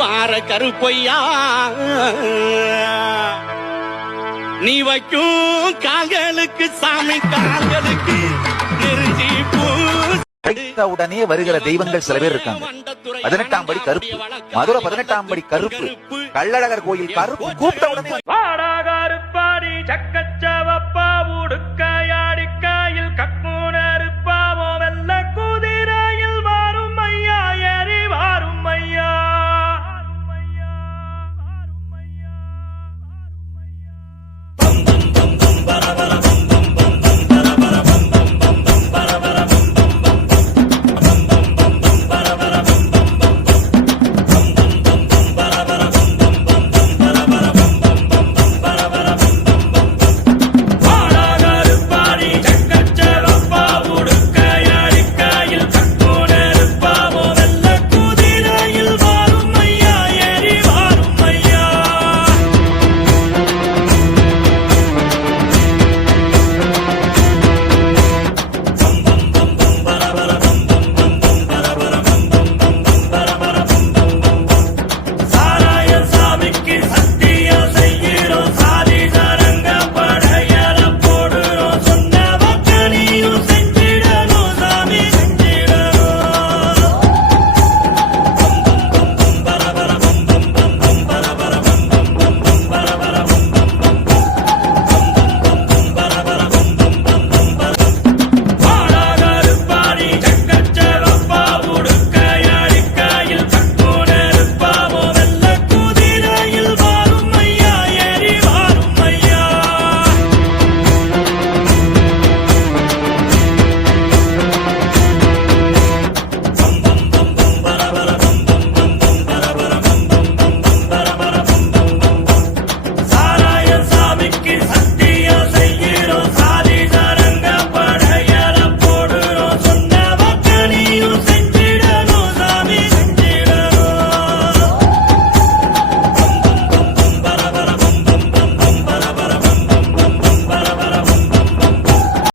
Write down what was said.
பார கருப்பையா நீ வைக்கும் கால்களுக்கு சாமி கால்களுக்கு நெருஞ்சி பூ உடனே வருகிற தெய்வங்கள் சில பேர் இருக்காங்க. 18ஆம் படி கருப்பு, மதுரை 18ஆம் படி கருப்பு, கள்ளழகர் கோயில் கருப்பு, கூப்பிட்ட உடனே